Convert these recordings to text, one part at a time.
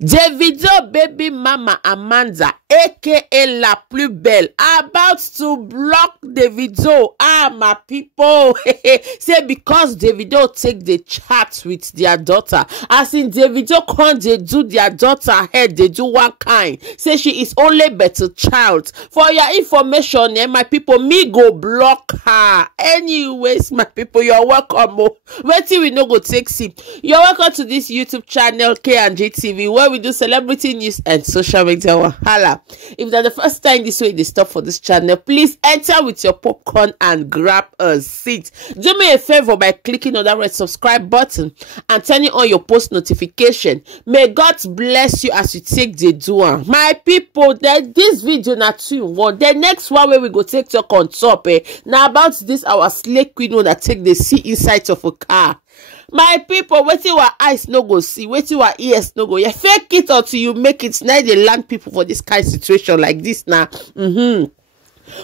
Davido baby mama Amanda, aka La Plus Belle, about to block Davido. My people, say because Davido take the chat with their daughter, as in Davido can't they do their daughter head, they do one kind. Say she is only better child. For your information, my people, me go block her. Anyways, my people, you're welcome. Wait till we no go take sip. You're welcome to this YouTube channel K&G TV, where we do celebrity news and social media wahala. If that's the first time this way they stop for this channel, please enter with your popcorn and grab a seat. Do me a favor by clicking on that red subscribe button and turning on your post notification. May God bless you as you take the do. My people, that this video na 2 in 1. The next one where we go take talk on top now about this our slay queen that take the see inside of a car. My people, waiting our eyes no go see, waiting our ears no go. You fake it until you make it. Now they land people for this kind of situation like this now.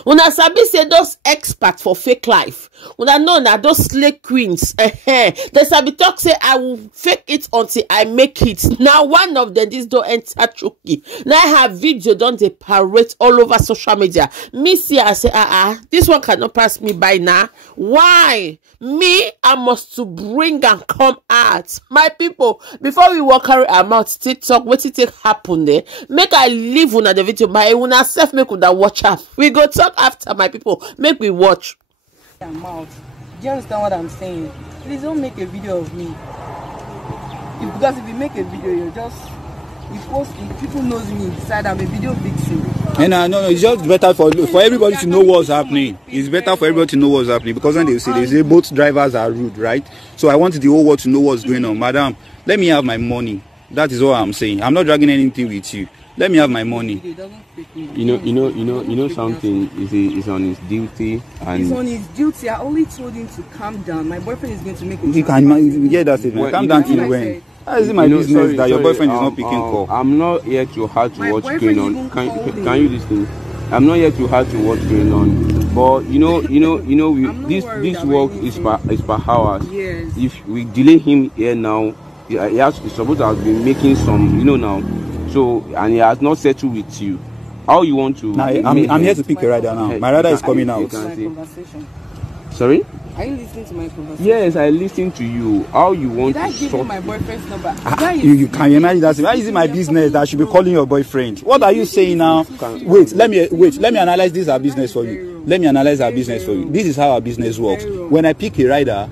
Una sabi say those experts for fake life. Una know na those slay queens. They sabi talk say I will fake it until I make it. Now one of them this don't enter Chucky. Now I have video done they parade all over social media. Me see I say this one cannot pass me by now. Why? Me, I must to bring and come out. My people, before we walk carry our mouth TikTok, what it take happen there? Make I leave una the video. My una self make una watch up. We go talk after, my people. Make we watch. Mouth. Do you understand what I'm saying? Please don't make a video of me. Because if you make a video, you're just if people knows me inside, I'm a video vixen. And no, it's just better for everybody to know what's happening. It's better for everybody to know what's happening, because when they say both drivers are rude, right? So I want the whole world to know what's going on. Madam, let me have my money. That is what I'm saying. I'm not dragging anything with you. Let me have my money. You know something is on his duty, and he's on his duty. I only told him to calm down. My boyfriend is going to make a you can get that statement. Calm down till when? How is it my business that your boyfriend is not picking call? I'm not here to hard to what's going on. Can you listen? I'm not here to hard to what's going on. But this work is per hours. Yes. If we delay him here now, he's supposed to have been making some, now. So, and he has not settled with you. How you want to? Now, I'm here to pick a rider now. My rider is coming out. Sorry? Are you listening to my conversation? Yes, I listen to you. How you want to give you my boyfriend's number? You can imagine that. Why is it my business that I should be calling your boyfriend? What are you saying now? Wait, let me analyze this our business for you. Let me analyze our business for you. This is how our business works. When I pick a rider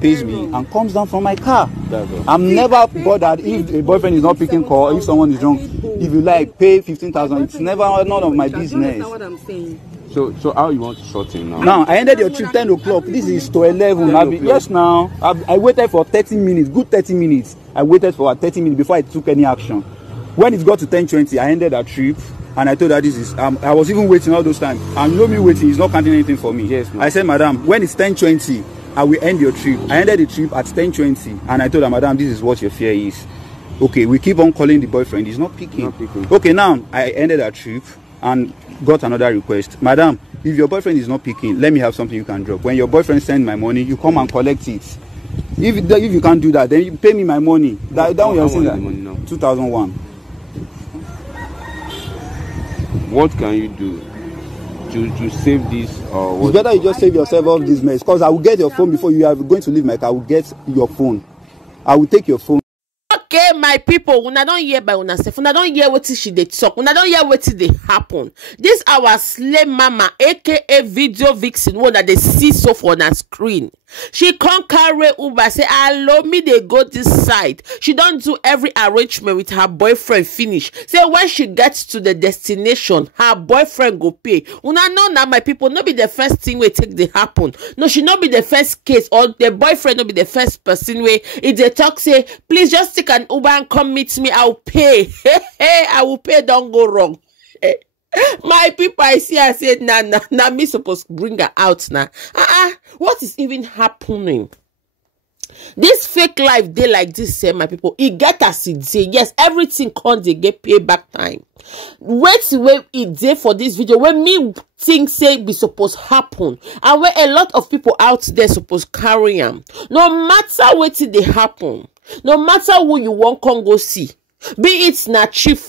pays me and comes down from my car. I'm never bothered if a boyfriend is not picking call, if someone is drunk. If you like, pay 15,000. It's never none of my business. That's what I'm saying. So how you want to sort him now? Now I ended your trip 10 o'clock. This is to 11. Yes, now I waited for 30 minutes, good 30 minutes. I waited for 30 minutes before I took any action. When it got to 10:20, I ended that trip and I told her this is I was even waiting all those times. And you know me waiting is not counting anything for me. Yes, I said, madam, when it's 10:20, I will end your trip. I ended the trip at 10:20 and I told her, madam, this is what your fare is. Okay, we keep on calling the boyfriend. He's not picking. Okay, now I ended that trip and got another request. Madam, if your boyfriend is not picking, let me have something you can drop. When your boyfriend sends my money, you come and collect it. If you can't do that, then you pay me my money. That one you're saying that 2001. What can you do to save this? It's better you just save yourself off this mess, because I will get your phone before you are going to leave my car. I will get your phone. I will take your phone. Okay, my people, una don't hear by una self. Una don't hear what she dey talk. Una don't hear what they happen. This our slay mama, aka video vixen, one that they see so for on screen. She can't carry Uber, say, allow me, they go this side. She don't do every arrangement with her boyfriend finish. Say, when she gets to the destination, her boyfriend go pay. Una know now, my people, not be the first thing we take the happen. No, she not be the first case, or the boyfriend not be the first person way. If they talk, say, please just take an Uber and come meet me, I'll pay. Hey, I will pay, don't go wrong. My people, I see, I said, nah, me supposed to bring her out now. What is even happening? This fake life day like this, my people, it get us it say yes, everything can't they get payback time. Wait it day for this video when me think say be supposed happen, and where a lot of people out there supposed carry them. No matter what they happen, no matter who you want come go see, be it na chief,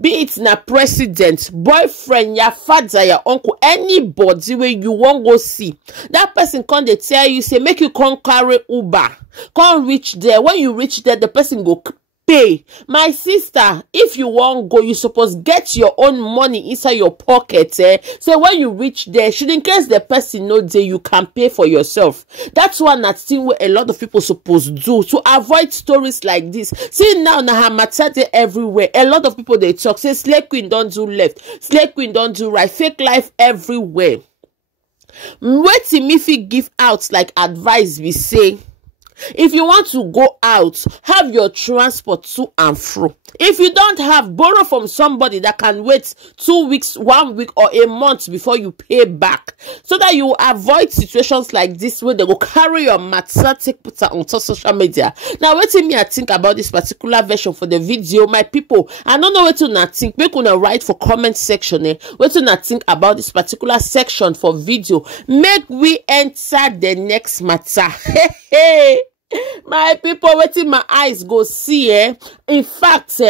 be it na president, boyfriend, your father, your uncle, anybody where you wan go see, that person come dey tell you say make you come carry Uber, come reach there. When you reach there, the person go pay. My sister, if you wan go, you suppose get your own money inside your pocket. So when you reach there, should in case the person know there, you can pay for yourself. That's one that thing where a lot of people supposed do to avoid stories like this. See now, na matter everywhere. A lot of people they talk say slay queen don't do left, slay queen don't do right, fake life everywhere. Wetin me fit give out like advice we say, if you want to go out, have your transport to and fro. If you don't have, borrow from somebody that can wait 2 weeks, 1 week, or a month before you pay back, so that you avoid situations like this where they go carry your matter, take put it on social media. Now, wait till me I think about this particular version for the video, my people. I don't know what to not think. Make una write for comment section. What to not think about this particular section for video. Make we enter the next matter. My people, waiting my eyes go see, in fact,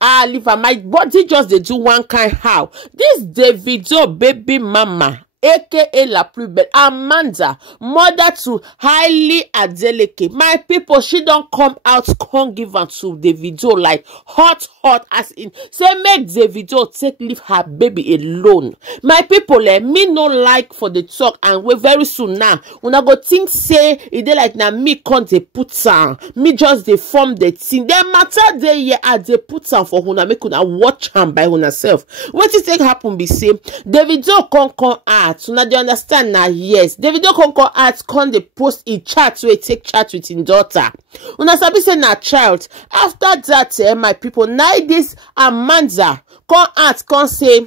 my body just they do one kind how this Davido baby mama, aka La Plus Belle, Amanda, mother to Highly Adeleke. My people, she don't come out, can't give her to Davido like hot, as in say make Davido take leave her baby alone. My people, me no like for the talk, and we very soon now when I go think say it dey like na me can't they put on me just they form the thing. They matter they yeah they put on for una make una watch am by una self. What is take happen be say Davido come out. So now they understand now, yes. Davido come out, come they post a chat where take chat with his daughter. Una sabi say na child. After that, my people, now this Amanda come out, come say,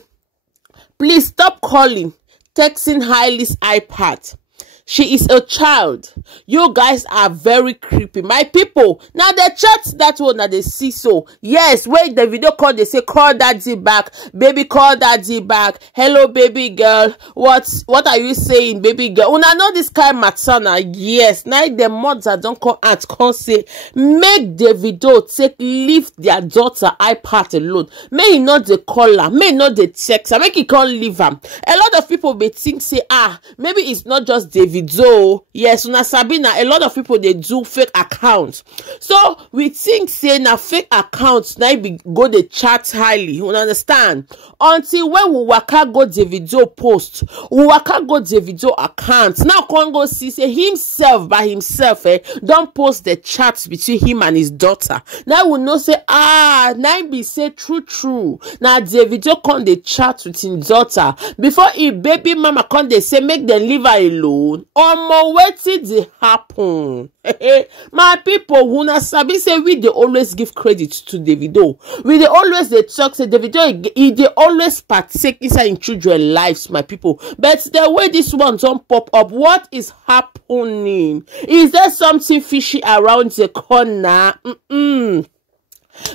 please stop calling, texting Hailey's iPad. She is a child. You guys are very creepy. My people, now the chat that one that they see so. Yes, wait, the video call, they say, call daddy back. Baby, call daddy back. Hello, baby girl. What are you saying, baby girl? When I know this kind of matter, yes. Now the mother don't come out, come say, make Davido leave their daughter iPad alone. May he not the caller, may not the text, make he can't leave him. A lot of people may think, say, maybe it's not just Davido. Yes, una Sabina, a lot of people they do fake accounts. So we think say na fake accounts now be go the chat highly. You understand? Until when we waka go Davido post, we waka go Davido account. Now can go see say himself by himself don't post the chats between him and his daughter. Now we know say now be say true. Now Davido come the chat with his daughter before he baby mama come they say make them leave her alone. Omo, wetin dey happen? My people, una sabi say we dey always give credit to Davido. We dey always dey talk say Davido he dey always partake inside in children lives, my people. But the way this one don't pop up, what is happening? Is there something fishy around the corner?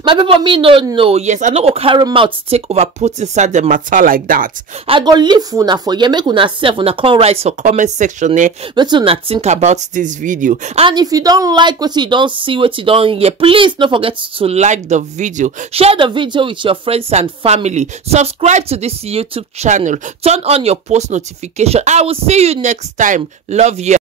My people, me no know. Yes, I no go carry mouth to take over put inside the matter like that. I go leave una for you. Make una self una come write for comment section what una think about this video. And if you don't like what you don't see, what you don't hear, please don't forget to like the video. Share the video with your friends and family. Subscribe to this YouTube channel. Turn on your post notification. I will see you next time. Love you.